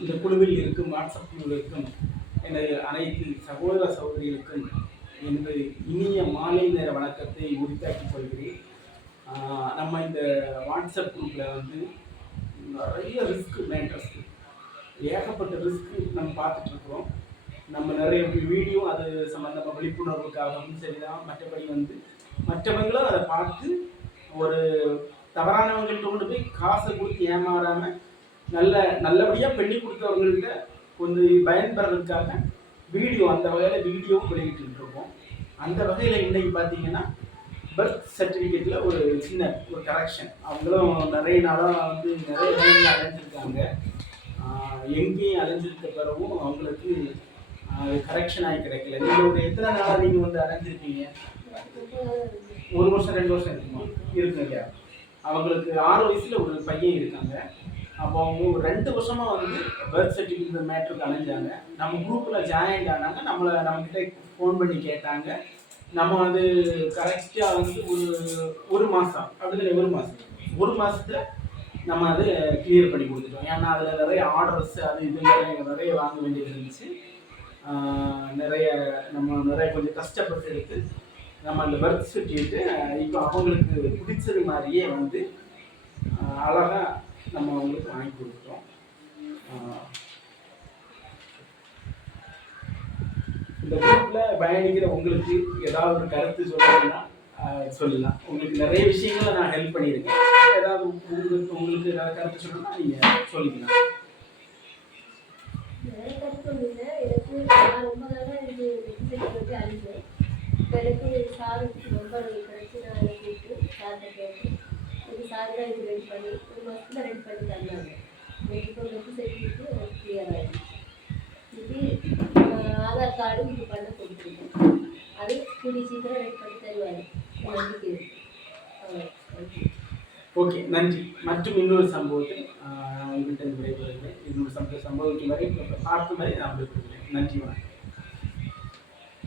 இந்த குழுவில் இருக்கும் வாட்ஸ்அப் குழுவில் இருக்கும் எனது அனைத்து சகோதர சகோதரிகளுக்கும் எனது இனிய மாலை நேர வணக்கத்தை உரித்தாக்கி கொள்கிறேன். நம்ம இந்த வாட்ஸ்அப் குரூப்பில் வந்து நிறைய ரிஸ்க் மேட்டர்ஸ், ஏகப்பட்ட ரிஸ்க்கு நம்ம பார்த்துட்ருக்குறோம். நம்ம நிறைய வீடியோ அது சம்மந்தமாக விழிப்புணர்வுக்காகவும் சரிதான். மற்றபடி வந்து மற்றவங்களும் அதை பார்த்து ஒரு தவறானவங்கள்ட்ட கொண்டு போய் காசை கொடுத்து ஏமாறாமல் நல்லபடியாக பெண்ணி கொடுத்தவங்கள்ட்ட கொஞ்சம் பயன்படுறதுக்காக வீடியோ, அந்த வகையில் வீடியோவும் வெளியிட்டு இருக்கோம். அந்த வகையில் இன்றைக்கி பார்த்தீங்கன்னா பர்த் சர்டிஃபிகேட்டில் ஒரு சின்ன ஒரு கரெக்ஷன். அவங்களும் நிறைய நாளாக வந்து நிறைய வேலைகள் அலைஞ்சிருக்காங்க. எங்கேயும் அலைஞ்சிருக்க பிறகும் அவங்களுக்கு கரெக்ஷன் ஆகி கிடைக்கல. நீங்கள் ஒரு எத்தனை நாளாக நீங்கள் வந்து அலைஞ்சிருக்கீங்க? 1 வருஷம் 2 வருஷம் இருக்குமா? இருக்குங்க. அவங்களுக்கு 6 வயசில் ஒரு பையன் இருக்காங்க. அப்போ அவங்க ஒரு 2 வருஷமாக வந்து பர்த் சர்டிஃபிகேட் மேட்ருக்கு அலைஞ்சாங்க. நம்ம குரூப்பில் ஜாயின் ஆனாங்க. நம்மக்கிட்ட ஃபோன் பண்ணி கேட்டாங்க. நம்ம வந்து கரெக்டாக வந்து ஒரு மாதம் அப்படி ஒரு மாதத்தில் நம்ம அது கிளியர் பண்ணி கொடுத்துட்டோம். ஏன்னா அதில் நிறைய ஆர்டர்ஸ் அது இது நிறைய வாங்க வேண்டியது இருந்துச்சு. நிறைய கொஞ்சம் கஷ்டப்பட்டு எடுத்து நம்ம அந்த பர்த் சர்டிஃபிகேட்டு இப்போ அவங்களுக்கு பிடிச்சது மாதிரியே வந்து அழகாக நம்ம அவங்களுக்கு வாங்கி கொடுத்துட்டோம். இந்த குரூப்பில் பயணிக்கிற உங்களுக்கு ஏதாவது ஒரு கருத்து சொல்லணும்னா சொல்லலாம். உங்களுக்கு நிறைய விஷயங்களை நான் ஹெல்ப் பண்ணியிருக்கேன். ஏதாவது உங்களுக்கு ஏதாவது கருத்து சொல்லணும்னா நீங்கள் சொல்லிக்கலாம். நிறைய கருத்து இல்லை. எனக்கு நான் ரொம்ப நாளாக எனக்கு அழிஞ்சேன். இப்போ எனக்கு சார் ரொம்ப கிடைச்சி நான் கூப்பிட்டு சார்கிட்ட கேட்டு இது சார் தான் இது ரெடி பண்ணி 1 மாதத்தில் ரெடி பண்ணி தந்தாங்க. எனக்கு இப்போ பர்த் சர்டிஃபிகேட்டு எனக்கு கிளியர் ஆகிடுச்சு. இது ஆதார் கார்டும் இது பண்ண கொடுத்துருக்கேன். அது கூடிய சீக்கிரம் ரெடி பண்ணி தருவார். நம்பிக்கை இருக்குது. ஓகே, நன்றி. மற்றும் இன்னொரு சம்பவத்தில் உங்கள்கிட்ட விடைபெறுகிறேன். இன்னொரு சம்பவத்தின் வரை பார்க்கும் வரை நான் விடைபெறுகிறேன். நன்றி, வணக்கம்.